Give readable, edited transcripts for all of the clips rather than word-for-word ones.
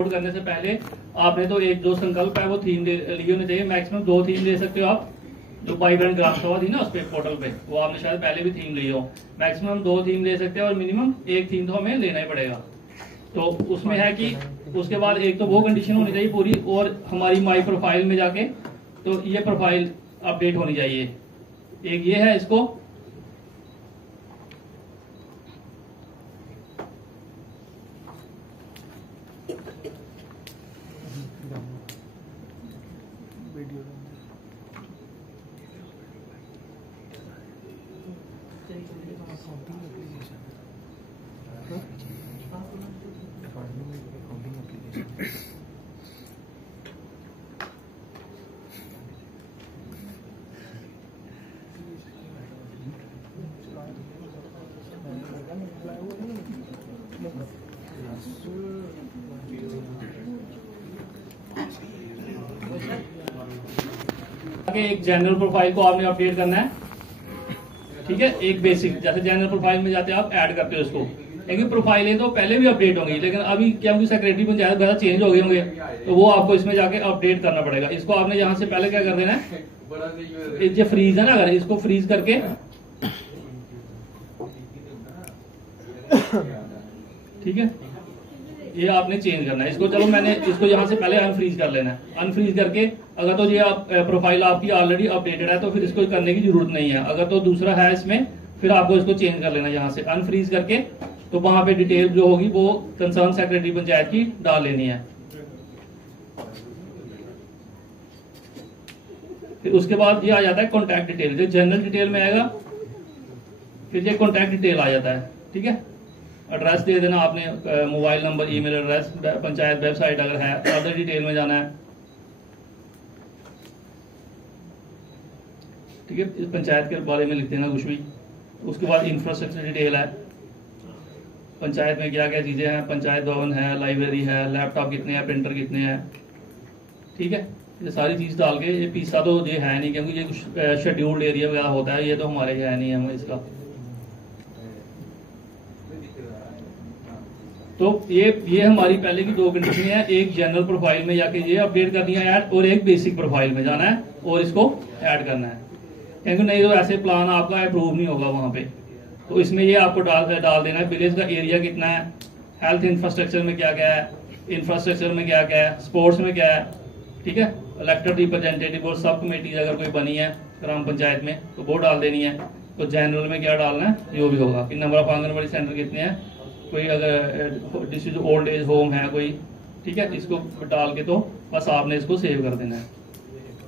करने से पहले आपने तो एक जो संकल्प है वो थीम लिए होने चाहिए। मैक्सिमम 2 थीम ले सकते हो आप। जो वाइब्रेंट ग्राम सभा थी ना उस पे पोर्टल पे, वो आपने शायद पहले भी थीम ली हो। मैक्सिमम 2 थीम ले सकते हो और मिनिमम 1 थीम तो हमें लेना ही पड़ेगा। तो उसमें है कि उसके बाद एक तो वो कंडीशन होनी चाहिए पूरी, और हमारी माई प्रोफाइल में जाके तो ये प्रोफाइल अपडेट होनी चाहिए। एक ये है, इसको एक जनरल प्रोफाइल को आपने अपडेट करना है, ठीक है। एक बेसिक, जैसे जनरल प्रोफाइल में जाते हैं आप ऐड करते हो इसको, लेकिन प्रोफाइलें तो पहले भी अपडेट होंगी, लेकिन अभी क्या होंगी, सेक्रेटरी पंचायत वगैरह चेंज हो गए होंगे, तो वो आपको इसमें जाके अपडेट करना पड़ेगा। इसको आपने यहाँ से पहले क्या कर देना है, जो फ्रीज है ना, अगर इसको फ्रीज करके ठीक है, ये आपने चेंज करना है इसको। चलो मैंने इसको यहाँ से पहले अनफ्रीज कर लेना है। अनफ्रीज करके अगर तो ये प्रोफाइल आपकी ऑलरेडी अपडेटेड है तो फिर इसको करने की जरूरत नहीं है। अगर तो दूसरा है इसमें, फिर आपको इसको चेंज कर लेना यहाँ से अनफ्रीज करके। तो वहां पे डिटेल जो होगी वो कंसर्न सेक्रेटरी पंचायत की डाल लेनी है। फिर उसके बाद ये आ जाता है कॉन्टैक्ट डिटेल, जो जनरल डिटेल में आएगा, फिर ये कॉन्टैक्ट डिटेल आ जाता है, ठीक है। एड्रेस दे देना आपने, mobile number, email address, panchayat website अगर है, अदर डिटेल में जाना है, ठीक है। पंचायत के बारे में लिख देना कुछ भी। उसके बाद इंफ्रास्ट्रक्चर डिटेल है, पंचायत में क्या क्या चीजें हैं, पंचायत भवन है, लाइब्रेरी है, लैपटॉप कितने हैं, प्रिंटर कितने हैं, ठीक है। ये सारी चीज डाल के, ये पीसा तो ये है नहीं, क्योंकि ये कुछ शेड्यूल्ड एरिया वगैरह होता है, ये तो हमारे है नहीं है इसका। तो ये हमारी पहले की 2 कंडीशन है। एक जनरल प्रोफाइल में जाके ये अपडेट करनी है ऐड, और एक बेसिक प्रोफाइल में जाना है और इसको ऐड करना है, क्योंकि नहीं तो ऐसे प्लान आपका अप्रूव नहीं होगा वहां पे। तो इसमें ये आपको डाल देना है, विलेज का एरिया कितना है, हेल्थ इंफ्रास्ट्रक्चर में क्या क्या है, इंफ्रास्ट्रक्चर में क्या क्या है, स्पोर्ट्स में क्या है, ठीक है। इलेक्टेड रिप्रेजेंटेटिव और सब कमेटीज अगर कोई बनी है ग्राम पंचायत में तो वो डाल देनी है। तो जनरल में क्या डालना है, जो भी होगा कि नंबर ऑफ आंगनबाड़ी सेंटर कितने हैं, कोई अगर डिसीज ओल्ड एज होम है कोई, ठीक है, इसको डाल के तो बस आपने इसको सेव कर देना है।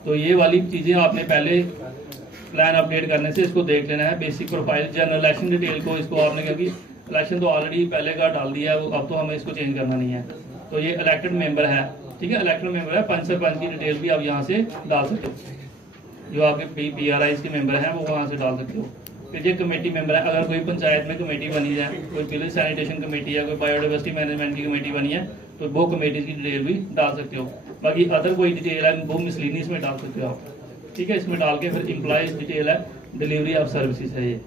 तो ये वाली चीजें आपने पहले प्लान अपडेट करने से इसको देख लेना है। Basic profile, general election detail को इसको आपने, क्योंकि इलेक्शन तो ऑलरेडी पहले का डाल दिया है, अब तो हमें इसको चेंज करना नहीं है। तो ये इलेक्टेड मेंबर है, ठीक है, इलेक्टेड मेंबर है, पंच सरपंच की डिटेल भी आप यहाँ से डाल सकते हो। जो आपके PRIs के मेंबर हैं वो वहाँ से डाल सकते हो। फिर ये कमेटी मेंबर है, अगर कोई पंचायत में कमेटी बनी है, कोई विलेज सैनिटेशन कमेटी है, कोई बायोडाइवर्सिटी मैनेजमेंट की कमेटी बनी है, तो वो कमेटी की डिटेल भी डाल सकते हो। बाकी अदर कोई डिटेल है वो मिसलिनियस में डाल सकते हो आप, ठीक है। इसमें डाल के फिर एम्प्लॉइज डिटेल है, डिलीवरी ऑफ सर्विसेज है ये।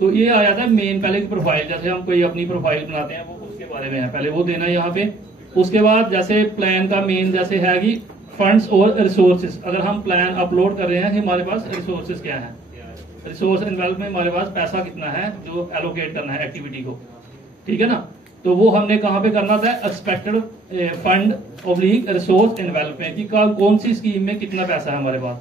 तो ये आ जाता है मेन पहले की प्रोफाइल। जैसे हम कोई अपनी प्रोफाइल बनाते हैं वो उसके बारे में है, पहले वो देना है यहाँ पे। उसके बाद जैसे प्लान का मेन जैसे है कि फंड्स और रिसोर्सेज, अगर हम प्लान अपलोड कर रहे हैं कि हमारे पास रिसोर्सेज क्या है, रिसोर्स इन्वेल्व में हमारे पास पैसा कितना है जो एलोकेट करना है एक्टिविटी को, ठीक है ना। तो वो हमने कहाँ पे करना था, एक्सपेक्टेड फंड ऑब्लिक रिसोर्स इन्वेल्व में, कि कौन सी स्कीम में कितना पैसा है हमारे पास।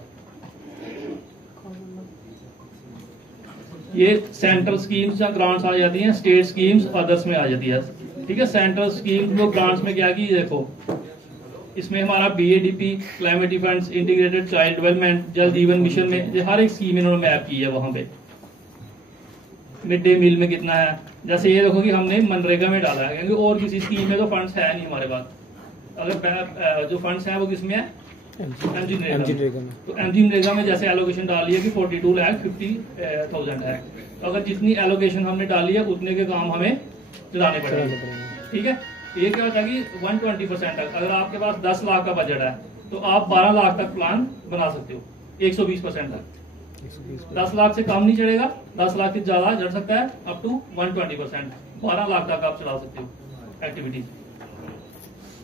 ये सेंट्रल स्कीम्स या ग्रांट्स आ जाती हैं, स्टेट स्कीम्स अदर्स में आ जाती है, ठीक है। सेंट्रल स्कीम्स वो ग्रांट्स में क्या की, देखो इसमें हमारा BADP, climate funds, integrated child development, Jal Jeevan mission में हर एक स्कीम इन्होंने मैप की है वहां पे। मिड डे मील में कितना है, जैसे ये देखो कि हमने मनरेगा में डाला है, क्योंकि और किसी स्कीम में तो फंड्स है नहीं हमारे पास। अगर जो फंड्स हैं वो किसमें है, MG नरेगा में। तो MG नरेगा में जैसे एलोकेशन डाली है कि 42,50,000 है, तो अगर जितनी एलोकेशन हमने डाली है उतने के काम हमें चलाने पड़ेंगे, ठीक है। ये क्या होता है कि 120% तक, अगर आपके पास 10 लाख का बजट है तो आप 12 लाख तक प्लान बना सकते हो, 120% तक। 10 लाख से कम नहीं चढ़ेगा, 10 लाख से ज्यादा चढ़ सकता है, अप टू 120%, 12 लाख तक आप चला सकते हो एक्टिविटी।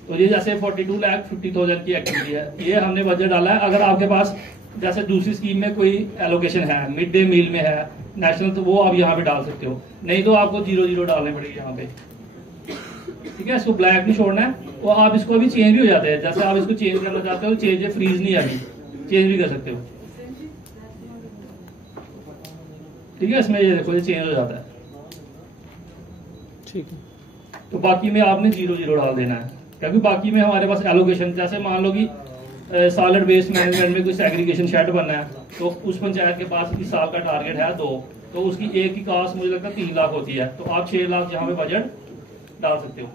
तो ये जैसे 42,50,000 की एक्टिविटी है, ये हमने बजट डाला है। अगर आपके पास जैसे दूसरी स्कीम में कोई एलोकेशन है, मिड डे मील में है, नेशनल, तो वो आप यहाँ पे डाल सकते हो, नहीं तो आपको 0 डालने पड़ेगी यहाँ पे। ठीक है, इसको ब्लैक नहीं छोड़ना है। तो आप इसको अभी चेंज भी हो जाते हैं, जैसे आप इसको चेंज करना चाहते हो, चेंज फ्रीज नहीं है, अभी चेंज भी कर सकते हो। ठीक है, इसमें ये देखो ये चेंज हो जाता है। ठीक है, तो बाकी में आपने 0 डाल देना है, क्योंकि बाकी में हमारे पास एलोकेशन, जैसे मान लो कि सॉलिड वेस्ट मैनेजमेंट में कोई सेग्रीगेशन शेड बनना है, तो उस पंचायत के पास इस साल का टारगेट है 2, तो उसकी एक की कास्ट मुझे लगता है 3 लाख होती है, तो आप 6 लाख यहाँ पे बजट डाल सकते हो।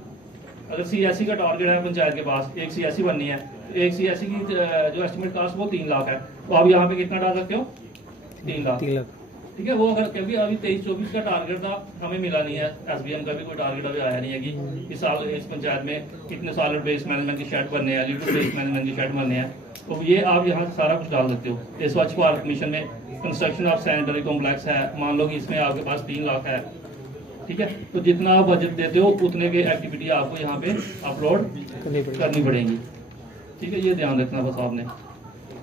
अगर CSE का टारगेट है पंचायत के पास, एक CSE बननी है, तो एक CSE की जो एस्टिमेट कास्ट वो 3 लाख है, तो आप यहाँ पे कितना डाल सकते हो? 3 लाख। ठीक है, वो अगर कभी अभी 23-24 का टारगेट था, हमें मिला नहीं है, SBM का भी कोई टारगेट अभी आया नहीं है कि इस साल इस पंचायत में कितने सॉलिड वेस्ट मैनेजमेंट की शेड बनने हैं, लिक्विड वेस्ट मैनेजमेंट की शेड बनने हैं, तो ये आप यहाँ सारा कुछ डाल सकते हो। ये स्वच्छ भारत मिशन में कंस्ट्रक्शन ऑफ सैनिटरी कॉम्प्लेक्स है, मान लो कि इसमें आपके पास 3 लाख है। ठीक है, तो जितना आप बजट देते हो उतने की एक्टिविटी आपको यहाँ पे अपलोड करनी पड़ेगी। ठीक है, ये ध्यान रखना बस आपने।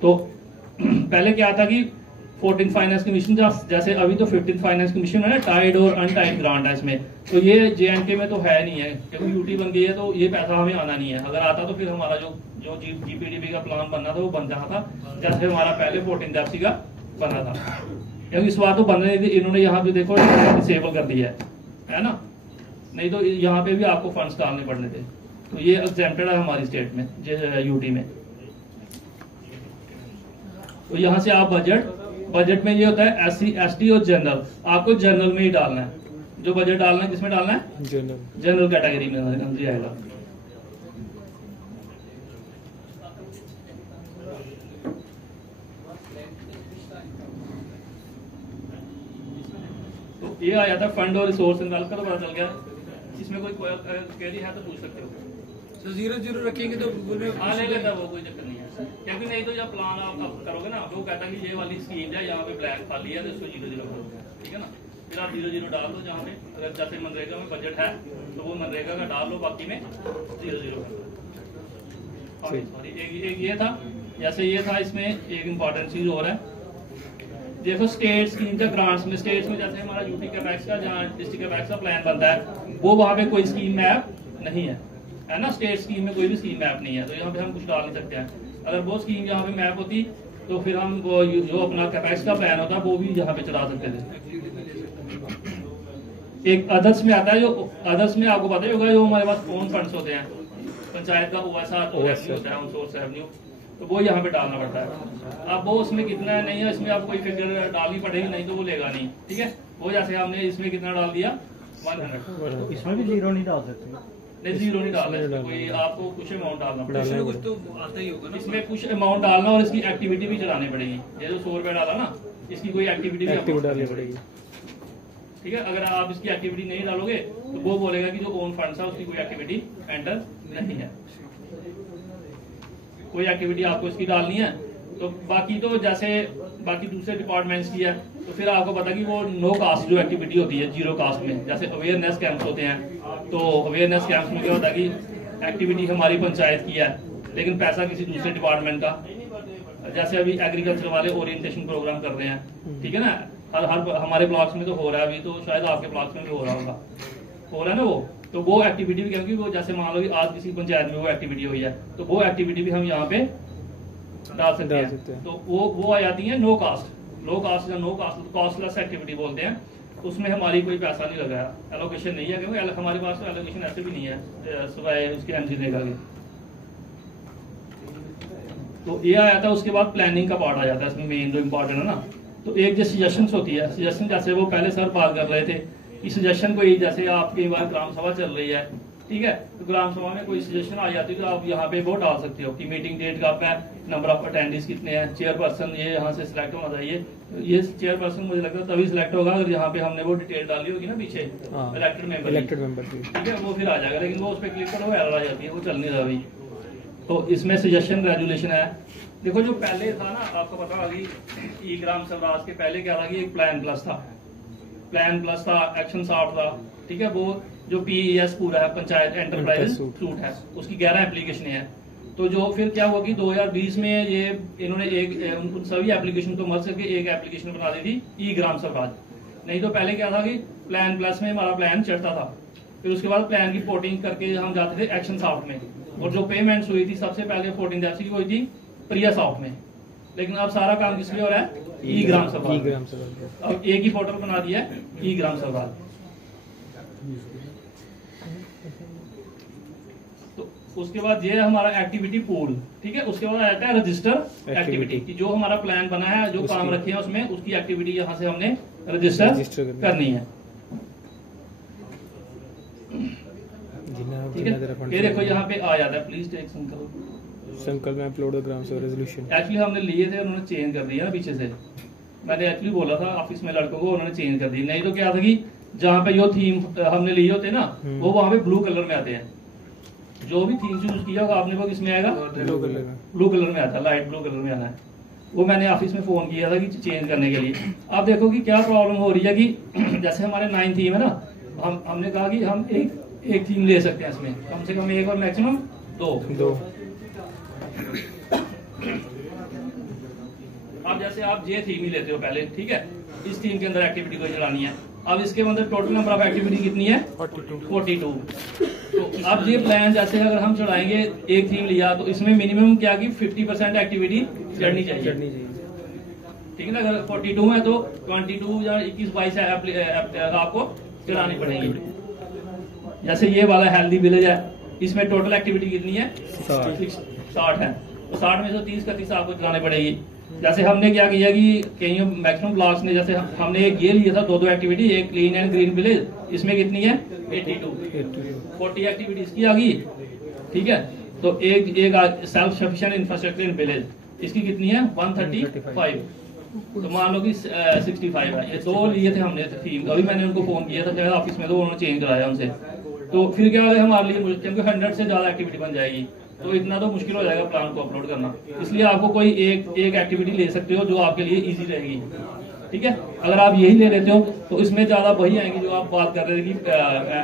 तो पहले क्या था कि 14th फाइनेंस कमीशन, जैसे अभी तो 15th फाइनेंस कमीशन है ना, टाइड और अनटाइड ग्रांट है इसमें, तो ये JNK में तो है नहीं है, क्योंकि UT बन गई है, तो ये पैसा हमें आना नहीं है। अगर आता तो फिर हमारा जो GPDP का प्लान बनना था वो बन जाना था, जैसे हमारा पहले 14th FC का बना था, क्योंकि इस बार तो बन रही थी, इन्होंने यहाँ पे देखो डिसेबल कर दिया है ना, नहीं तो यहाँ पे भी आपको फंड्स डालने पड़ने थे। तो ये एग्जेम्प्टेड है हमारी स्टेट में, UT में। तो यहाँ से आप बजट में ये होता है SC ST और जनरल, आपको जनरल में ही डालना है। जो बजट डालना है किसमें डालना है? जनरल कैटेगरी में आएगा। तो ये आ जाता है फंड और रिसोर्स निकाल कर, पता चल गया। इसमें कोई क्वेरी है तो पूछ सकते हो। तो 0 रखेंगे तो हाँ ले लेता, वो कोई चक्कर नहीं है, क्योंकि नहीं तो जब प्लान आप करोगे ना, तो वो कहता है कि ये वाली स्कीम है, यहाँ पे ब्लैक खाली है, तो इसको 0 करो। ठीक है ना, फिर आप 0 डाल दो जहाँ पे, अगर जैसे मनरेगा में बजट है तो वो मनरेगा का डाल लो, बाकी में 0 कर दो। सॉरी, एक ये था, जैसे ये था, इसमें एक इम्पॉर्टेंट चीज और है। देखो स्टेट स्कीम का ग्रांट्स में, स्टेट्स में जैसे हमारा UT कैपेक्स का, जहाँ डिस्ट्रिक्ट कैपेक्स का प्लान बनता है, वो वहाँ पे कोई स्कीम मैप नहीं है ना, स्टेट स्कीम में कोई भी स्कीम मैप नहीं है, तो यहाँ पे हम कुछ डाल नहीं सकते हैं। अगर वो स्कीम यहाँ पे मैप होती तो फिर हम वो जो अपना कैपेक्स का प्लान होता वो भी यहाँ पे चला सकते थे। एक अदर्स में आता है, जो अदर्स में आपको पता ही होगा, जो हमारे पास ओन फंड्स होते हैं, पंचायत का OSR होता है, ऑन सोर्स रेवेन्यू, तो वो यहाँ पे डालना पड़ता है। अब वो उसमें कितना है नहीं है, इसमें आप कोई फिगर डालनी पड़ेगी, नहीं तो वो लेगा नहीं। ठीक है, वो जैसे हमने इसमें कितना डाल दिया 100, इसमें भी 0 नहीं डाल सकते, नहीं 0 नहीं डालना है, कोई आपको कुछ अमाउंट डालना पड़ेगा, कुछ तो आता ही होगा ना, इसमें कुछ अमाउंट डालना और इसकी एक्टिविटी भी चलानी पड़ेगी। ये जो 100 रुपया डाला ना, इसकी कोई एक्टिविटी भी डालनी पड़ेगी। ठीक है, अगर आप इसकी एक्टिविटी नहीं डालोगे तो वो बोलेगा कि जो ओन फंड्स है उसकी कोई एक्टिविटी एंटर नहीं है, कोई एक्टिविटी आपको इसकी डालनी है। तो बाकी तो जैसे बाकी दूसरे डिपार्टमेंट्स की है, तो फिर आपको पता कि वो नो कास्ट जो एक्टिविटी होती है 0 कास्ट में, जैसे अवेयरनेस कैंप्स होते हैं, तो अवेयरनेस कैंप्स में क्या होता है कि एक्टिविटी हमारी पंचायत की है लेकिन पैसा किसी दूसरे डिपार्टमेंट का, जैसे अभी एग्रीकल्चर वाले ओरिएंटेशन प्रोग्राम कर रहे हैं। ठीक है ना, हर हमारे ब्लॉक्स में तो हो रहा है, अभी तो शायद आपके ब्लॉक्स में भी हो रहा होगा, हो रहा है ना वो, तो वो एक्टिविटी भी, क्योंकि वो जैसे मान लो कि आज किसी पंचायत में वो एक्टिविटी हुई है, तो वो एक्टिविटी भी हम यहाँ पे डाल सकते हैं। तो वो आ जाती है नो कास्ट, लो कास्ट या नो कास्ट, कॉस्टलेस एक्टिविटी बोलते हैं, उसमें हमारी कोई पैसा नहीं लगा है, एलोकेशन नहीं है, क्योंकि हमारे पास तो एलोकेशन ऐसे भी नहीं है सुबह उसके MG ने का। तो ये आया था, उसके बाद प्लानिंग का पार्ट आ जाता है इसमें, मेन जो इम्पोर्टेंट है ना। तो एक जो सजेशंस होती है, सजेशन जैसे वो पहले सर बात कर रहे थे, इस सजेशन को ही जैसे आपके बार ग्राम सभा चल रही है, ठीक है, तो ग्राम सभा में कोई सजेशन आ जाती है तो आप यहाँ पे वो डाल सकते हो कि मीटिंग डेट का आपका नंबर ऑफ अटेंडेंस कितने हैं, चेयरपर्सन ये यहाँ से सिलेक्ट होना चाहिए। ये चेयरपर्सन मुझे लगता है तभी सिलेक्ट होगा अगर यहाँ पे हमने वो डिटेल डाली होगी ना पीछे, इलेक्टेड मेंबर, ठीक है, वो फिर आ जाएगा, लेकिन वो उस पर क्लिक करो एरर आ जाती है, वो चल नहीं रहा अभी। तो इसमें सजेशन रेजुलेशन है। देखो जो पहले था ना, आपको पता होगा ई ग्राम स्वराज के पहले क्या था कि एक प्लान प्लस था, एक्शन 60 था, ठीक है, वो जो PES पूरा है, पंचायत एंटरप्राइज सूट। सूट है, उसकी 11 एप्लीकेशन है। तो जो फिर क्या हुआ कि 2020 में ये इन्होंने उन सभी एप्लीकेशन को मर्ज करके एक एप्लीकेशन बना दी थी, ई ग्राम स्वराज। नहीं तो पहले क्या था कि प्लान प्लस में हमारा प्लान चढ़ता था, फिर उसके बाद प्लान की पोर्टिंग करके हम जाते थे एक्शन सॉफ्ट में, और जो पेमेंट्स हुई थी सबसे पहले 14 जैसी की हुई थी प्रिया सॉफ्ट में। लेकिन अब सारा काम किस पे हो रहा है? ई ग्राम स्वराज। अब एक ही पोर्टल बना दिया है, ई ग्राम स्वराज। तो उसके बाद ये है हमारा एक्टिविटी पूल, ठीक है। उसके बाद आ जाता है रजिस्टर एक्टिविटी, कि जो हमारा प्लान बना है, जो काम रखे हैं उसमें उसकी एक्टिविटी यहाँ से हमने रजिस्टर करनी है, ठीक है। ये देखो यहाँ पे आ जाता है, प्लीज टेक संकल्प में अपलोड द ग्राम सभा रेजोल्यूशन। एक्चुअली हमने लिए थे, उन्होंने चेंज कर दिया ना पीछे से। मैंने एक्चुअली बोला था ऑफिस में लड़कों को, उन्होंने चेंज कर दी। नहीं तो क्या था कि जहाँ पे जो थीम हमने लिए होते ना, वो वहाँ पे ब्लू कलर में आते हैं। जो भी थीम चूज किया होगा आपने, वो किसमें आएगा? ब्लू कलर में आता है, लाइट ब्लू कलर में आना है। वो मैंने ऑफिस में फोन किया था कि चेंज करने के लिए। अब देखो कि क्या प्रॉब्लम हो रही है कि जैसे हमारे 9 थीम है ना, हमने कहा कि हम एक थीम ले सकते हैं, इसमें कम से कम एक और मैक्सिमम दो। अब जैसे आप ये थीम ही लेते हो पहले, ठीक है, इस थीम के अंदर एक्टिविटी को चलानी है। अब इसके अंदर टोटल नंबर ऑफ एक्टिविटी कितनी है? 42। तो अब ये प्लान जैसे अगर हम चलाएंगे, एक थीम लिया तो इसमें मिनिमम क्या कि 50% एक्टिविटी चढ़नी चाहिए, ठीक है ना। अगर 42 है तो 22 या 21-22 आपको चलानी पड़ेगी। जैसे ये वाला हेल्दी विलेज है, इसमें टोटल एक्टिविटी कितनी है? 60 है। तो 60 में से 30 आपको चलानी पड़ेगी। जैसे हमने क्या किया कि कई मैक्सिमम ब्लॉक्स ने, जैसे हमने एक ये लिया था 2 एक्टिविटी, एक क्लीन एंड ग्रीन विलेज, इसमें कितनी है? 82। 40 एक्टिविटी इसकी आ गई, ठीक है। तो एक self sufficient infrastructure in village, इसकी कितनी है? 135। तो मान लो कि 65 है। ये 2 लिए थे हमने थीम। अभी मैंने उनको फोन किया था ऑफिस में, तो उन्होंने चेंज कराया उनसे। तो फिर क्या होगा हमारे लिए, क्योंकि 100 से ज्यादा एक्टिविटी बन जाएगी, तो इतना तो मुश्किल हो जाएगा प्लान को अपलोड करना। इसलिए आपको कोई एक एक्टिविटी ले सकते हो जो आपके लिए इजी रहेगी, ठीक है। अगर आप यही ले लेते हो तो इसमें ज्यादा वही आएंगी जो आप बात कर रहे थे कि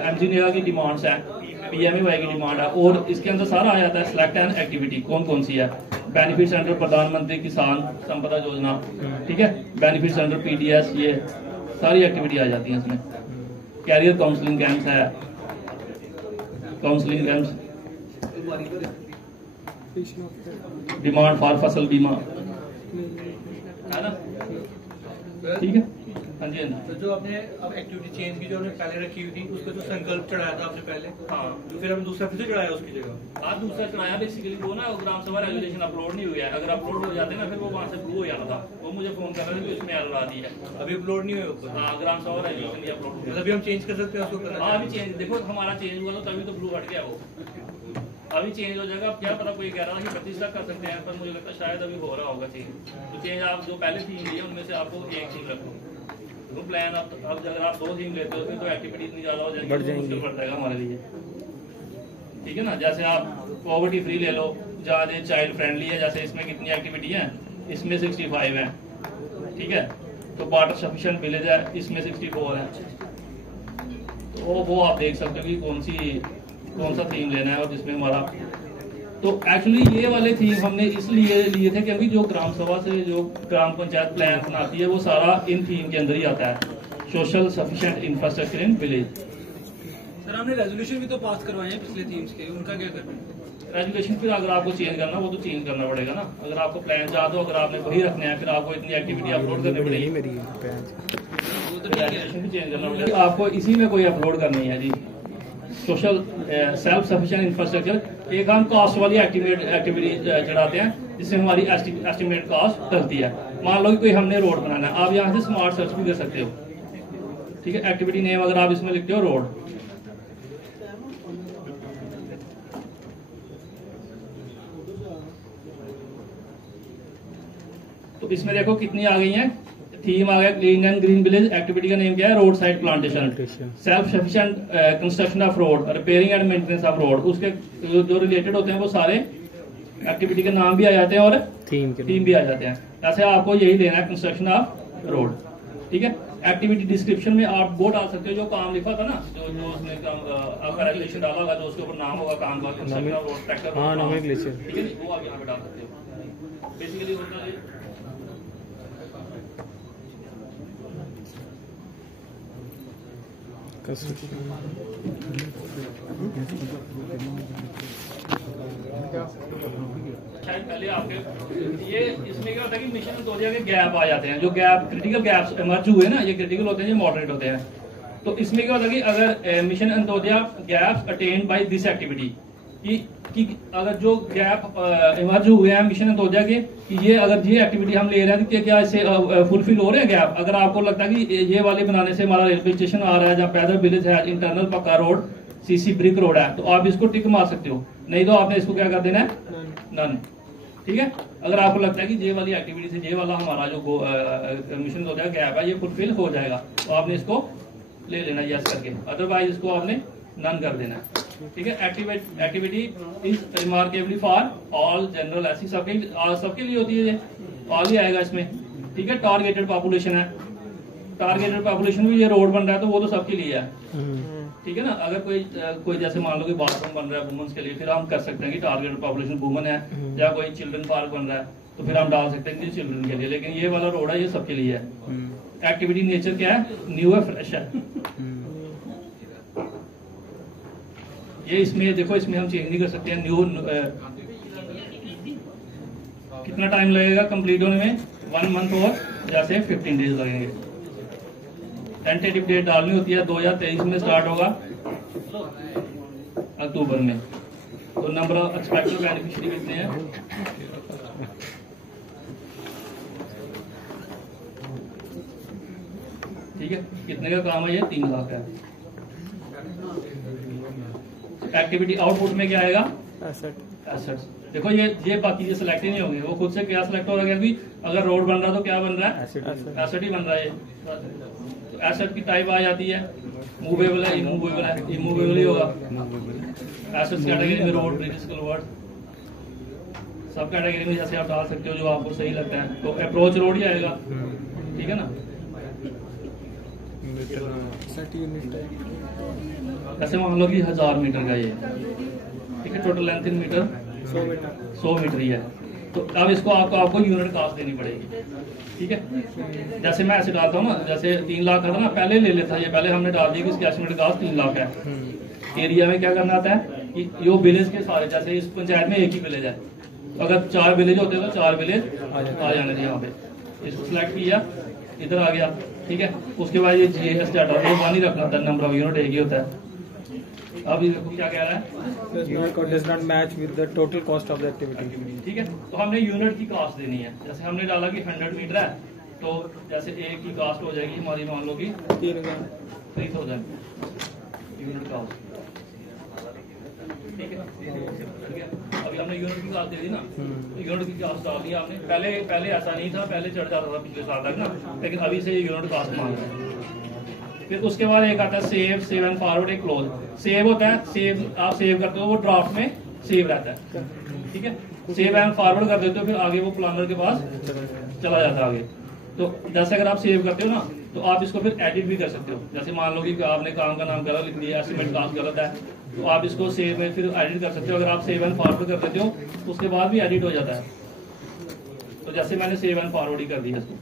एमजी की डिमांड्स है, PMAY की डिमांड है, और इसके अंदर सारा आ जाता है सिलेक्ट एन एक्टिविटी कौन सी है। बेनिफिट्स अंडर प्रधानमंत्री किसान संपदा योजना, ठीक है, बेनिफिट्स अंडर PDS, ये सारी एक्टिविटी आ जाती है इसमें। कैरियर काउंसलिंग कैंप्स है, काउंसलिंग कैंप्स, डिमांड फॉर फसल बीमा, है ना, ठीक है। हाँ जी, हाँ जी। तो जो आपने अब एक्टिविटी चेंज की, जो आपने पहले रखी हुई थी, उसका जो संकल्प चढ़ाया था आपने पहले, हाँ, तो फिर हमने दूसरा फिर से चढ़ाया उसकी जगह। आज दूसरा चढ़ाया बेसिकली, वो ना ग्राम सभा रेजुलेशन अपलोड नहीं हुआ है। अगर अपलोड हो जाते ना, फिर वो वहाँ से ब्लू हो जाता था। वो मुझे फोन कर रहे थे कि उसमें एरर आ दी है, अभी अपलोड नहीं हुए ऊपर। हाँ, ग्राम सभा रेजुलेशन ही अपलोड हुआ। अभी हम चेंज कर सकते हैं उसको करना। हाँ, अभी चेंज देखो, हमारा चेंज हुआ तो तभी तो ब्लू हट गया। वो अभी चेंज हो जाएगा। अब क्या पता, कोई कह रहा था कि 25 तक कर सकते हैं, पर मुझे लगता है शायद अभी हो रहा होगा चेंज। तो चेंज आप जो पहले थीम लिए उनमें से आपको एक थीम रखो। तो प्लान अब अगर आप 2 थीम लेते हो फिर तो एक्टिविटी इतनी ज्यादा हो जाएगी, मुश्किल पड़ जाएगा हमारे लिए, ठीक है ना। जैसे आप पॉवर्टी फ्री ले लो, जहाँ चाइल्ड फ्रेंडली है, जैसे इसमें कितनी एक्टिविटी है, इसमें 65 है, ठीक है। तो वाटर सफिशिएंट विलेज है, इसमें 64 है। तो वो आप देख सकते हो कि कौन सा थीम लेना है और जिसमें हमारा। तो एक्चुअली ये वाले थीम हमने इसलिए लिए थे क्योंकि जो ग्राम सभा से जो ग्राम पंचायत प्लान बनाती है वो सारा इन थीम के अंदर ही आता है, social sufficient infrastructure in village. Sir हमने रेजोल्यूशन भी तो पास करवाए हैं पिछले थीम्स के, उनका क्या करना है? रेजुलेशन फिर अगर आपको चेंज करना वो तो चेंज करना पड़ेगा ना। अगर आपको प्लान चाहते हो, अगर आपने वही रखना है, फिर आपको इतनी एक्टिविटी अपलोड करनी पड़ेगी, वो तो ठीक है। रेजुलेशन भी चेंज करना पड़ेगा। आपको इसी में कोई अपलोड करनी है जी, सोशल सेल्फ सफिशिएंट इंफ्रास्ट्रक्चर। एक हम कॉस्ट वाली एक्टिविटी चढ़ाते हैं जिससे हमारी एस्टिमेट कॉस्ट डलती है। मान लो कि कोई हमने रोड बनाना है, आप यहाँ से स्मार्ट सर्च भी कर सकते हो, ठीक है। एक्टिविटी नेम अगर आप इसमें लिखते हो रोड, तो इसमें देखो कितनी आ गई हैं। थीम आ गया clean and green village, activity का नेम क्या है? Road side plantation, self sufficient construction of road, repairing and maintenance of road. उसके जो रिलेटेड होते हैं वो सारे एक्टिविटी के नाम भी आ जाते हैं और थीम भी आ जाते हैं। ऐसे आपको यही लेना है, कंस्ट्रक्शन ऑफ रोड, ठीक है। एक्टिविटी डिस्क्रिप्शन में आप वो डाल सकते हो जो काम लिखा था ना, जो उसने आपका रेगुलेशन डाला होगा, जो उसके ऊपर नाम होगा काम का, ट्रैक्टर, हाँ नॉमेनक्लेचर, ठीक है, वो आप यहाँ पे डाल सकते हो। बेसिकली होता है शायद पहले आपके ये इसमें क्या होता है कि मिशन अंत्योदया के गैप आ जाते हैं, जो गैप क्रिटिकल गैप्स इमर्ज हुए ना, ये क्रिटिकल होते हैं, ये मॉडरेट होते हैं। तो इसमें क्या होता है कि अगर mission Antyodaya gaps attend by this activity, कि अगर जो गैप इमर्ज हुए हैं मिशन अंत्योदया के, कि ये अगर ये एक्टिविटी हम ले रहे हैं कि क्या इससे फुलफिल हो रहे हैं गैप, अगर आपको लगता है कि ये वाले बनाने से हमारा रेलवे स्टेशन आ रहा है, जहाँ पैदल विलेज है, इंटरनल पक्का रोड, सीसी ब्रिक रोड है, तो आप इसको टिक मार सकते हो, नहीं तो आपने इसको क्या कर देना है, नन। ठीक है, अगर आपको लगता है कि ये वाली एक्टिविटी से ये वाला हमारा जो मिशन अंत्योदया गैप है ये फुलफिल हो जाएगा, तो आपने इसको ले लेना यस करके, अदरवाइज इसको आपने नन कर देना है। ठीक है, activity is remarkably for all general, ऐसी सबके लिए होती है, ये ऑल ही आएगा इसमें। ठीक है, टारगेटेड पॉपुलेशन है, टारगेटेड पॉपुलेशन भी ये रोड बन रहा है तो वो तो सबके लिए है। ठीक है ना, अगर कोई जैसे मान लो कि बाथरूम बन रहा है वुमेन्स के लिए, फिर हम कर सकते हैं कि टारगेटेड पॉपुलेशन वुमेन है, या कोई चिल्ड्रन पार्क बन रहा है तो फिर हम डाल सकते हैं कि चिल्ड्रन के लिए, लेकिन ये वाला रोड है ये सबके लिए है। एक्टिविटी नेचर क्या है, न्यू है, फ्रेश है। ये इसमें देखो, इसमें हम चेंज नहीं कर सकते हैं, न्यू कितना टाइम लगेगा कंप्लीट होने में, 1 मंथ और जैसे 15 डेज लगेंगे। टेंटेटिव डेट डालनी होती है, 2023 में स्टार्ट होगा अक्टूबर में। तो नंबर ऑफ एक्सपेक्टेड बेनिफिशियरी कितने हैं, ठीक है, कितने का काम है, ये 3 लाख है। एक्टिविटी आउटपुट में क्या आएगा, एसेट्स। देखो ये बाकी ये सिलेक्ट ही नहीं होंगे, वो खुद से क्या सिलेक्ट हो रहा है, क्योंकि अगर रोड बन रहा तो क्या बन रहा है, एसेट ही बन रहा है। एसेट की टाइप आ जाती है, मूवेबल है, इमूवेबल है, इमूवेबल ही होगा। एसेट्स कैटेगरी में रोड, ब्रिजेस, कल्वर्ट, सब कैटेगरी में जैसे आप डाल सकते हो जो आपको सही लगता है। तो अप्रोच रोड ही आएगा, ठीक है ना। ऐसे मान लो कि 1000 मीटर का ये, ठीक है, total length in metre 100 metre ही है। तो अब इसको आपको यूनिट कास्ट देनी पड़ेगी। ठीक है, जैसे मैं ऐसे डालता हूँ ना, जैसे 3 लाख का था ना, पहले ले लेता ये, पहले हमने डाल दिया कि इसकी एस्टिमेटेड कास्ट 3 लाख है। एरिया में क्या करना आता है कि यो विलेज के सारे, जैसे इस पंचायत में एक ही विलेज है, तो अगर 4 विलेज होते हैं तो 4 विलेज आ जाने चाहिए यहाँ पे। इसको सिलेक्ट किया, इधर आ गया, ठीक है। उसके बाद ये GS डाटा वो वन ही रखना था, नंबर ऑफ यूनिट एक ही होता है। अब देखो क्या कह रहा है, unit cost does not match with the total cost of the activity. ठीक है, तो हमने यूनिट की कास्ट देनी है। जैसे हमने डाला कि 100 मीटर है, तो जैसे एक की कास्ट हो जाएगी हमारी, मान लो कि 3000 यूनिट कास्ट। ठीक है, अभी हमने यूनिट की कास्ट दे दी ना, तो यूनिट की कास्ट डाल दी आपने। पहले ऐसा नहीं था, पहले चढ़ जाता था पिछले साल तक ना, लेकिन अभी से यूनिट कास्ट मांग रहा है। फिर उसके बाद एक आता है सेव एंड फॉरवर्ड, एक क्लोज। सेव होता है, सेव आप सेव करते हो, वो ड्राफ्ट में सेव रहता है। ठीक है, सेव एंड फॉरवर्ड कर देते हो, फिर आगे वो प्लानर के पास चला जाता है आगे। तो जैसे अगर आप सेव करते हो ना, तो आप इसको फिर एडिट भी कर सकते हो। जैसे मान लो कि आपने काम का नाम गलत लिख दिया, एस्टिमेट कास्ट गलत है, तो आप इसको सेव में फिर एडिट कर सकते हो। अगर आप सेव एंड फॉरवर्ड कर देते हो तो उसके बाद भी एडिट हो जाता है। तो जैसे मैंने सेव एंड फॉरवर्ड ही कर दिया इसको।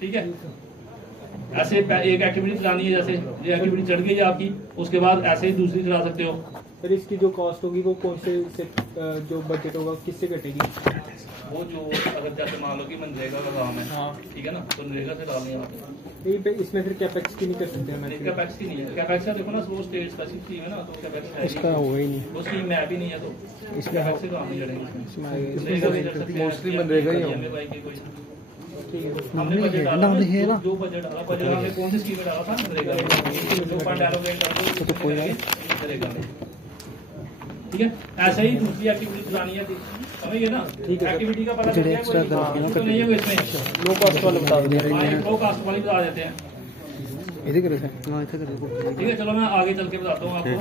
ठीक है, ऐसे एक एक्टिविटी चलानी है, जैसे ये एक्टिविटी चढ़ गई है आपकी, उसके बाद ऐसे ही दूसरी चला सकते हो। फिर इसकी जो कॉस्ट होगी वो कौन से जो बजट होगा किससे कटेगी? वो जो अगर जैसे मान लो कि मनरेगा का काम है, हाँ ठीक है ना, तो मनरेगा से डालनी है। इसमें फिर कैपेक्स की नहीं कर सकते हैं? कैपेक्स की नहीं है, कैपेक्स का देखो ना, वो स्टेट स्पेसिफिक स्कीम है ना, तो कैपेक्स है इसका होगा ही नहीं, वो स्कीम में भी नहीं है, तो इसमें कैपेक्स से काम नहीं लड़ेंगे। मोस्टली मनरेगा ही होगा। हमने बजट डाला ना, जो बजट डाला, बजट हमने कौन सी स्कीम में डाला था, मनरेगा में, जो फंड एलोकेट करा तो कोई मनरेगा में। ठीक है, ऐसे ही दूसरी एक्टिविटी चलानी है, समझ गए ना। एक्टिविटी का पता चल गया, तो नहीं है इसमें लो कॉस्ट वाले बता देते हैं, लो कॉस्ट वाली बता देते हैं। इधर करो सर, हां इधर करो। ठीक है, चलो मैं आगे चल के बताता हूँ आपको।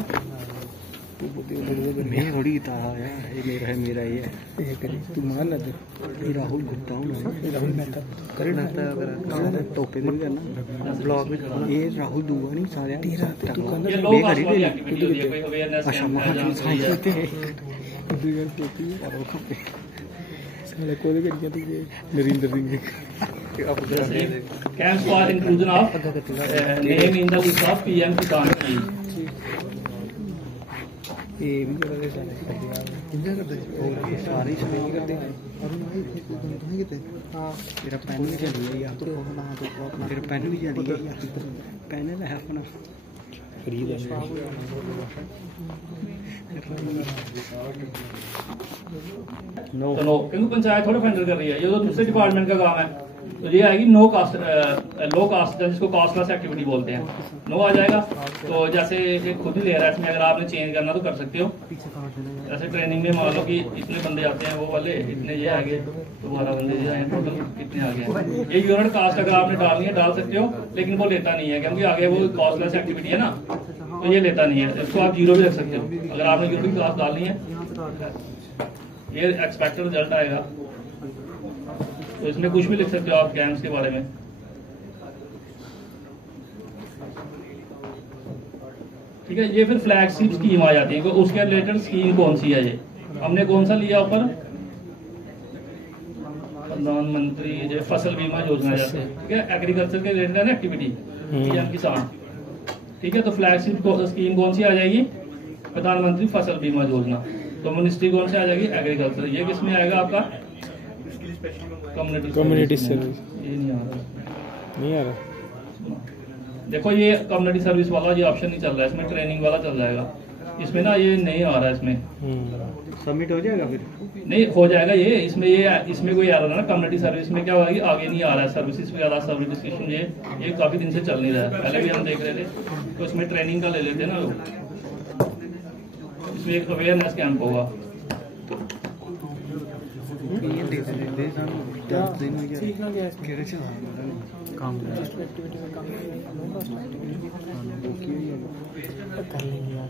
मैं थोड़ी तारा है, ये मेरा ये है। तू मान ना दे ये राहुल गुप्ता हूँ ना, राहुल मेहता करना टोपे भी करना ब्लॉग भी करना। ये राहुल दूंगा नहीं सारे तेरा तू कहना ये लोग आजकल की एक्टिविटी होती है, कोई अवेयरनेस अच्छा कैंप है जहाँ पे ये है। साले को दे के तू Narendra Singh Camps for inclusion of name in the list of PM किसान scheme। ये भी जरा दे साले इंजा कर दे सारे नहीं करते हां तेरा पेन भी चल गया यार, तेरा पेन भी चल गया यार, पेन है अपना फ्री दे नो तो नो, क्योंकि पंचायत थोड़ा फंडर कर रही है, ये तो दूसरे डिपार्टमेंट का काम है। तो ये आएगी नो कास्ट, लो कास्ट, जिसको कास्टलेस एक्टिविटी बोलते हैं, नो आ जाएगा। तो जैसे ये खुद ही ले रहा है, इसमें अगर आपने चेंज करना तो कर सकते हो। जैसे ट्रेनिंग में मान लो कि इतने बंदे आते हैं, वो वाले इतने ये आगे, तो 12 बंदे ये आए, टोटल कितने आ गए। ये यूनिट कास्ट अगर आपने डालनी है डाल सकते हो, लेकिन वो लेता नहीं है, क्योंकि आगे वो कास्टलेस एक्टिविटी है ना, तो ये लेता नहीं है। इसको आप जीरो भी रख सकते हो अगर आपने जीरो की कास्ट डालनी है। ये एक्सपेक्टेड रिजल्ट आएगा, तो इसमें कुछ भी लिख सकते हो आप कैंप्स के बारे में। ठीक है, ये फिर फ्लैगशिप स्कीम आ जाती है, उसके रिलेटेड स्कीम कौन सी है। ये हमने कौन सा लिया ऊपर, प्रधानमंत्री जो फसल बीमा योजना जैसे, ठीक है, एग्रीकल्चर के रिलेटेड है ना एक्टिविटी, पीएम किसान। ठीक है, तो फ्लैगशिप स्कीम कौन सी आ जाएगी, प्रधानमंत्री फसल बीमा योजना। तो मिनिस्ट्री कौन सी आ जाएगी, एग्रीकल्चर। ये किस में आएगा आपका, कम्युनिटी सर्विस। ये नहीं आ रहा। देखो ये कम्युनिटी सर्विस वाला ये ऑप्शन नहीं चल रहा है, इसमें ट्रेनिंग वाला चल जाएगा। इसमें ना ये नहीं आ रहा है, इसमें सबमिट हो जाएगा फिर नहीं हो जाएगा ये। इसमें कोई आ रहा है ना, कम्युनिटी सर्विस में क्या होगा कि आगे नहीं आ रहा है, सर्विसेज पे आ रहा है, सर्विस डिस्कशन ये काफी दिन से चल नहीं रहा है। पहले भी हम देख रहे थे, तो इसमें ट्रेनिंग का ले लेते ना लोग। इसमें एक अवेयरनेस कैंप होगा। सीखना क्या है काम कर लेंगे यार।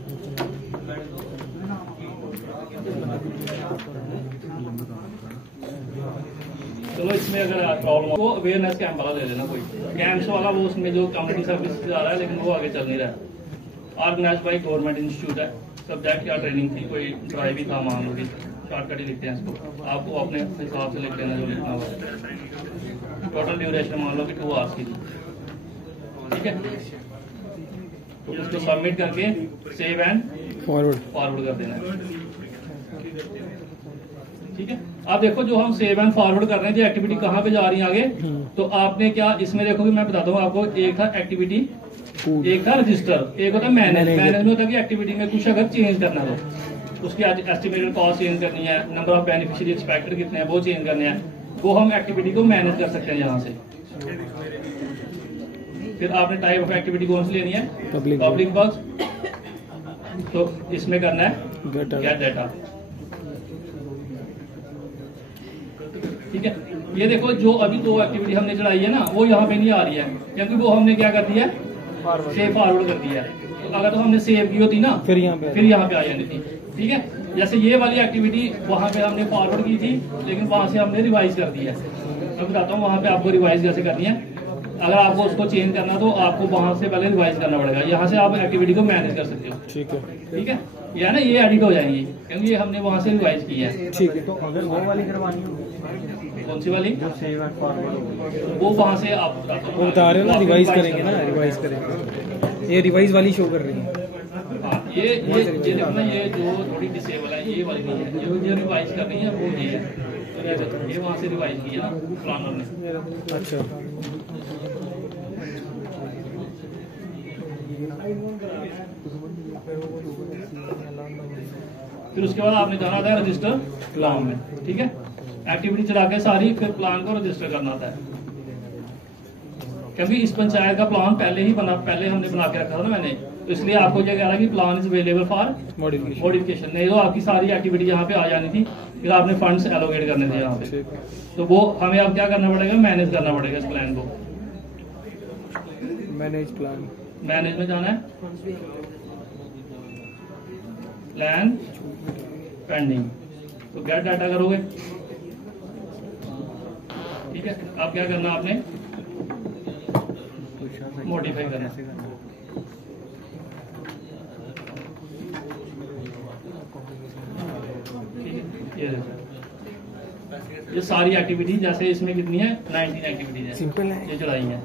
चलो इसमें अगर प्रॉब्लम हो, अवेयरनेस कैंप वाला ले लेना कोई। कैंप्स वाला वो उसमें जो कम्युनिटी सर्विस आ रहा है, लेकिन वो आगे चल नहीं रहा है। ऑर्गेनाइज बाई गवर्नमेंट इंस्टीट्यूट है, सब्जेक्ट या ट्रेनिंग थी, कोई ड्राइव ही था मान लो, शॉर्टकट ही लिखते हैं इसको, आपको अपने हिसाब से लिख लेना जो लिखना होगा। टोटल ड्यूरेशन मान लो कि 2 आवर्स की थी। ठीक है, तो इसको सबमिट करके सेव एंड फॉरवर्ड कर देना है। ठीक है, आप देखो जो हम सेव एंड फॉरवर्ड कर रहे हैं, जो एक्टिविटी कहाँ पे जा रही है आगे, तो आपने क्या इसमें देखो कि मैं बताता हूँ आपको। एक था एक्टिविटी, एक था रजिस्टर, एक होता है मैनेज। मैनेज में होता है कि एक्टिविटी में कुछ अगर चेंज करना हो, उसकी आज एस्टिमेटेड कॉस्ट चेंज करनी है, नंबर ऑफ बेनिफिशियरी एक्सपेक्टेड कितने हैं वो चेंज करने हैं, वो हम एक्टिविटी को मैनेज कर सकते हैं यहाँ से। फिर आपने टाइप ऑफ एक्टिविटी कौन सी लेनी है, पब्लिक बग्स, तो इसमें करना है गेट डाटा। ठीक है, ये देखो जो अभी 2 एक्टिविटी हमने चढ़ाई है ना, वो यहाँ पे नहीं आ रही है, क्योंकि वो हमने क्या कर दिया है, सेव फॉरवर्ड कर दिया है। तो अगर तो हमने सेव की होती ना, फिर यहाँ पे आ जानी थी। ठीक है, जैसे ये वाली एक्टिविटी वहाँ पे हमने फॉरवर्ड की थी, लेकिन वहाँ से हमने रिवाइज कर दी है। मैं बताता हूँ वहाँ पे आपको रिवाइज कैसे करनी है। अगर आपको उसको चेंज करना तो आपको वहाँ से पहले रिवाइज करना पड़ेगा, यहाँ से आप एक्टिविटी को मैनेज कर सकते हो। ठीक है, ये है ना, ये एडिट हो जाएंगी क्योंकि ये हमने वहाँ से रिवाइज की है। ठीक है, तो अगर वो वाली करवानी हो, कौन सी वाली, जो सेव एंड फॉरवर्ड, वो वहाँ से आप वो बता रहे हो ना, रिवाइज करेंगे ना, रिवाइज करेंगे। ये रिवाइज वाली शो कर रही है। हाँ, ये देखो ना, ये जो थोड़ी डिसेबल है, ये वाली नहीं है, ये रिवाइज कर रही है, वो ये है, ये वहाँ से रिवाइज की है ना प्लानर ने। अच्छा, फिर उसके बाद आपने जाना था रजिस्टर प्लान में। ठीक है, एक्टिविटी चला के सारी, फिर प्लान को रजिस्टर करना था, क्योंकि इस पंचायत का प्लान पहले हमने बना के रखा था ना मैंने, तो इसलिए आपको ये कह रहा है कि plan is available for modification. नहीं तो आपकी सारी एक्टिविटी यहाँ पे आ जानी थी, फिर आपने फंड्स एलोकेट करने थे यहाँ पे, तो वो हमें अब क्या करना पड़ेगा, मैनेज करना पड़ेगा इस प्लान को। मैनेज प्लान, मैनेज में जाना है, प्लान पेंडिंग, तो गेट डाटा करोगे। ठीक है, अब क्या करना आपने मॉडिफाई करना। ये देखो, ये सारी एक्टिविटी जैसे इसमें कितनी है 19 एक्टिविटीज है, सिंपल है, ये चलाई है।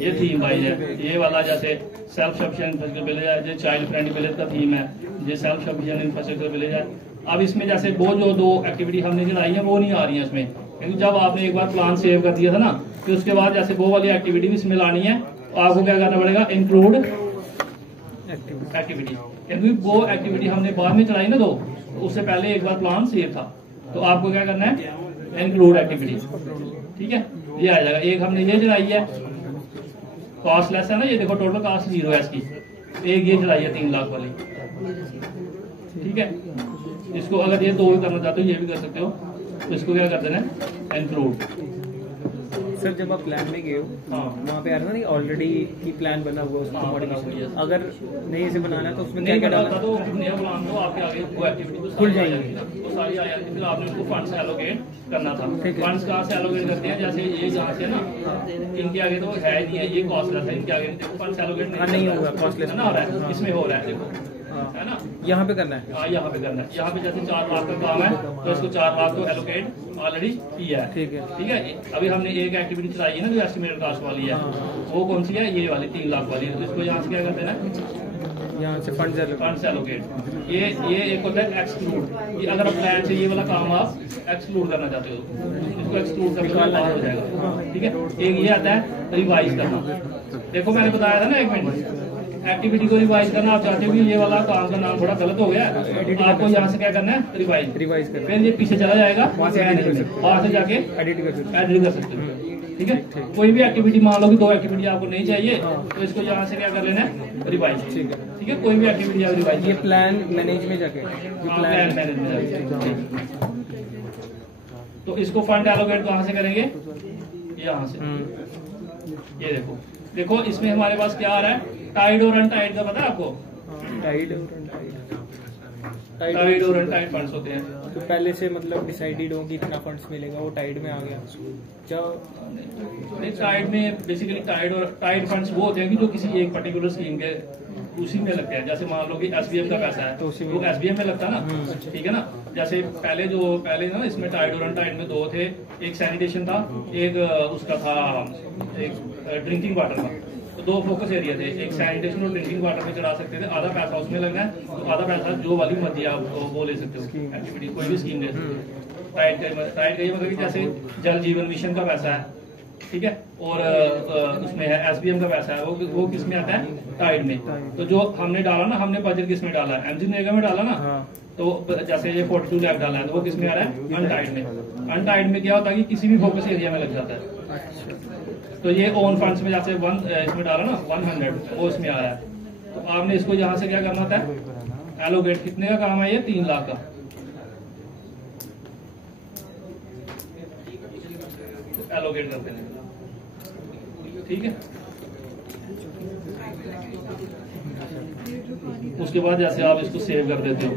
ये थीम वाइज है, ये वाला जैसे सेल्फ सफिशिएंट इंफ्रास्ट्रक्चर विलेज है, ये चाइल्ड फ्रेंडली विलेज का थीम है, ये सेल्फ सफिशिएंट इंफ्रास्ट्रक्चर विलेज है। अब इसमें जैसे वो जो 2 एक्टिविटी हमने चलाई है वो नहीं आ रही है इसमें, क्योंकि जब आपने एक बार प्लान सेव कर दिया था ना, तो उसके बाद जैसे वो वाली एक्टिविटी भी इसमें लानी है, तो आपको क्या करना पड़ेगा, इंक्लूड एक्टिविटी, क्योंकि वो एक्टिविटी हमने बाद में चलाई ना, तो उससे पहले एक बार प्लान सेव था, तो आपको क्या करना है, इंक्लूड एक्टिविटी। ठीक है, ये आ जाएगा। एक हमने ये चलाई है, कॉस्ट लेस है ना, ये देखो टोटल कॉस्ट 0 है इसकी, एक ये चलाई है 3 लाख वाली। ठीक है, इसको अगर ये 2 करना चाहते हो ये भी कर सकते हो, तो इसको क्या कर देना है, इंक्लूड। सर जब आप प्लान में गए हो, हाँ, वहाँ पे आ रहा था ना ऑलरेडी की प्लान बना हुआ है, उसको हाँ, मॉडिफिकेशन अगर नहीं से बनाना है तो उसमें क्या नहीं क्या बना डालना होता तो नया प्लान तो आपके आगे वो एक्टिविटी तो खुल सारी आ जाएगी। जाती है, वो सारी आ जाती है। फिर आपने उसको फंड्स एलोकेट करना था। ठीक है। फंड्स कहाँ से एलोकेट करते हैं, जैसे ये जहाँ से ना, इनके आगे तो है नहीं है, ये कॉस्टलेस है, इनके आगे देखो फंड्स एलोकेट नहीं होगा, costless है ना, हो रहा है, इसमें हो रहा है, देखो हाँ। है ना, यहाँ पे करना है। हाँ यहाँ पे करना है। यहाँ पे जैसे 4 लाख का काम है, तो इसको 4 लाख को एलोकेट ऑलरेडी किया है। ठीक है। ठीक है, अभी हमने एक एक्टिविटी चलाई है ना जो एस्टिमेटेड कॉस्ट वाली है, हाँ। वो कौन सी है, ये वाली 3 लाख वाली, तो इसको यहाँ से क्या कर देना है, यहाँ से फंड्स एलोकेट। ये एक होता है एक्सक्लूड, ये अगर आप प्लान से ये वाला काम आप एक्सक्लूड करना चाहते हो, इसको एक्सक्लूड करके बाहर हो जाएगा। ठीक है, एक ये आता है रिवाइज करना। देखो मैंने बताया था ना एक मिनट, एक्टिविटी को रिवाइज करना, आप चाहते हो कि ये वाला काम का नाम थोड़ा गलत हो गया, आपको यहाँ से क्या करना है, रिवाइज करना, फिर ये पीछे चला जाएगा, वहाँ से edit कर सकते हो। वहाँ से जाके एडिट कर सकते एडिट कर सकते हो। ठीक है, कोई भी एक्टिविटी मान लो कि 2 एक्टिविटी आपको नहीं चाहिए, तो इसको यहाँ से क्या कर लेना है, रिवाइज। ठीक है, कोई भी एक्टिविटी आप रिवाइज, ये प्लान मैनेज में जाके प्लान मैनेज में जाके। तो इसको फंड एलोकेट कहाँ से करेंगे, यहाँ से। ये देखो, देखो इसमें हमारे पास क्या आ रहा है, टाइड और अनटाइड का पता है आपको, टाइड टाइड और अनटाइड फंड्स होते हैं। तो पहले से मतलब डिसाइडेड हो कि इतना फंड्स मिलेगा, वो टाइड में आ गया। नहीं, टाइड में बेसिकली टाइड फंड्स वो होते हैं कि जो किसी एक पर्टिकुलर स्कीम के उसी में लगते हैं। जैसे मान लो कि एसबीएम का पैसा है, तो उसी में- वो एसबीएम में लगता है ना। ठीक है ना, जैसे पहले ना इसमें टाइड और अनटाइड में 2 थे, एक सैनिटेशन था, एक उसका था, एक ड्रिंकिंग वाटर था। तो 2 फोकस एरिया थे, एक सैनिटेशन और ड्रिंकिंग वाटर में चढ़ा सकते थे, आधा पैसा उसमें लगना है, तो आधा पैसा जो वाली मर्जी आप वो ले सकते हो, एक्टिविटी कोई भी स्कीम ले सकते हो। टाइड का ये मतलब कि जैसे जल जीवन मिशन का पैसा है, ठीक है, और उसमें है एसबीएम का पैसा है, वो किस में आता है, टाइड में। तो जो हमने डाला ना, हमने बजट किस में डाला है, एमजी नेगा में डाला ना, तो जैसे ये 42 लाख डाला है, तो वो किस में आ रहा है, अनटाइड में। अनटाइड में क्या होता है कि किसी भी फोकस एरिया में लग जाता है। तो ये ओन फंड्स में जैसे इसमें डाला ना 100, वो इसमें आया है। तो आपने इसको यहाँ से क्या करना था, एलोकेट। कितने का काम है ये, 3 लाख का। एलोकेट करते हैं, ठीक है। उसके बाद जैसे आप इसको सेव कर देते हो,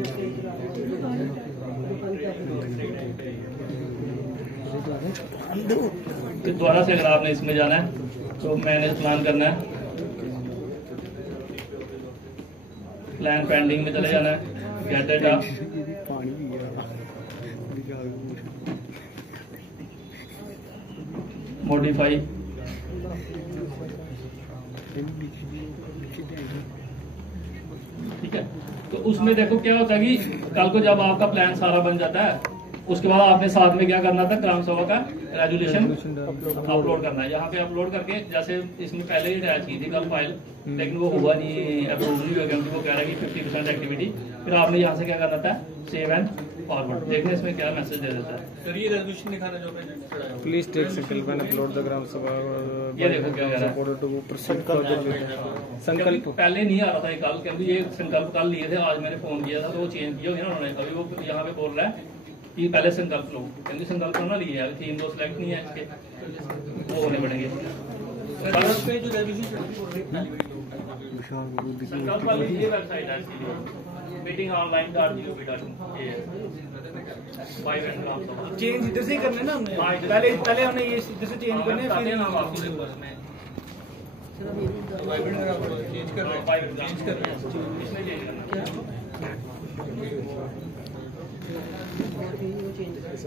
फिर दोबारा से अगर आपने इसमें जाना है तो मैनेज प्लान करना है, प्लान पेंडिंग में चले जाना है, गेट डेटा, मॉडिफाई, ठीक है। तो उसमें देखो क्या होता है कि कल को जब आपका प्लान सारा बन जाता है, उसके बाद आपने साथ में क्या करना था, ग्राम सभा का रेजुलेशन अपलोड करना है। यहाँ पे अपलोड करके, जैसे इसमें पहले ही अटैच की थी कल फाइल, लेकिन वो हुआ नहीं, अप्रूव नहीं हुआ, क्योंकि वो कह रहा है कि 50% एक्टिविटी। फिर आपने यहाँ से क्या करना था, सेव एंड फॉरवर्ड। देखने इसमें क्या मैसेज दे देता है। सर ये रेजोल्यूशन दिखाना जो आपने please take settle when upload the gram sabha. ये देखो क्या कह रहा है, संकल्प पहले नहीं आ रहा था ये कल, क्योंकि ये संकल्प कल लिए थे, आज मैंने फोन किया था तो वो चेंज किया ना उन्होंने। अभी वो यहाँ पे बोल रहा है कि पहले संकल्प लो, क्योंकि संकल्प ना लिए है, थीम 2 सिलेक्ट नहीं है इसके, वो होने पड़ेंगे। सर पे जो रेजोल्यूशन संकल्प वाली ये वेबसाइट है इसके लिए मीटिंग ऑनलाइन चेंज इधर से ही करना है ना हमने पहले हमने ये इधर से चेंज करना है फिर नाम आपको चेंज कर रहे हैं इसमें चेंज करना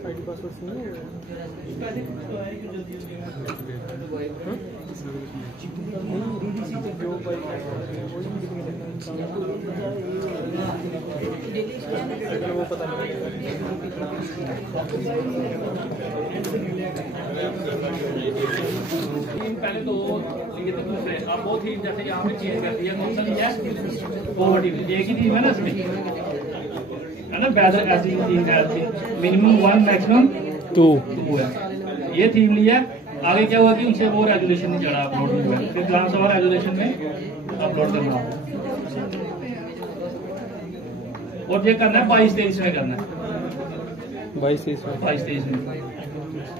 आईडी पासवर्ड से नहीं जो वो पता नहीं पहले तो ये तो दूसरे आप बहुत ही जैसे यहाँ पे चेंज कर दिया कौन सा लिया फॉरवर्ड एक ही टीम है ना इसमें है ना बेहतर ऐसी टीम है मिनिमम 1 मैक्सिमम 2 है ये थीम लिया आगे क्या हुआ कि उनसे वो रेजुलेशन नहीं चढ़ा अपलोड में फिर ग्राम सभा रेजुलेशन में अपलोड करना और ये करना है 22-23 में करना है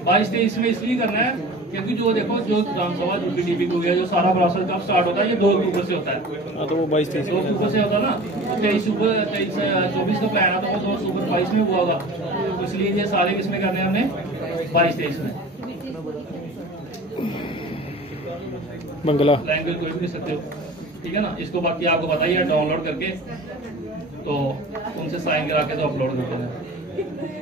22-23 में इसलिए करना है क्योंकि जो देखो जो ग्राम सभा जो पीडीपी हो गया जो सारा प्रोसेस कब स्टार्ट होता है ये 2 अक्टूबर से होता है तो वो 22-23 2 अक्टूबर से होता है ना तो 23-24 का प्लान आता है 2 अक्टूबर 22 में हुआ होगा तो इसलिए ये सारे किसमें करने हैं हमने 22-23 में बंगला लैंग्वेज कोई भी नहीं सकते हो ठीक है ना इसको बाकी आपको बताइए डाउनलोड करके तो उनसे साइन करा के तो अपलोड करते हैं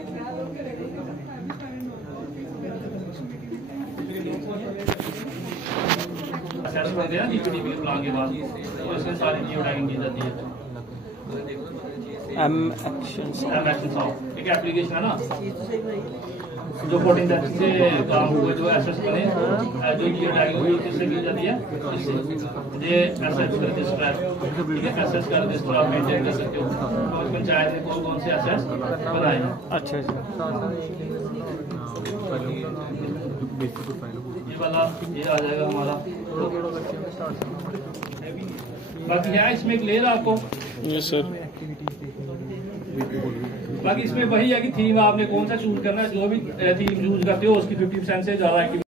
डीपीडीपी प्लान के बाद तो इसमें सारी जियो टैगिंग की जाती है एम एक्शन एक एप्लीकेशन है ना जो 14 तारीख से काम हुआ जो एसेट्स बने जो जियो टैगिंग हुई किससे की जाती है ये एसेट्स का रजिस्टर है ठीक है एसेट्स का रजिस्टर आप मेंटेन कर सकते हो और पंचायत ने कौन से एसेट्स बनाए हैं अच्छा ये वाला ये आ जाएगा हमारा बाकी है इसमें क्लियर आपको यस सर बाकी इसमें वही है कि थीम आपने कौन सा चूज करना है जो भी थीम यूज करते हो उसकी 50% से ज्यादा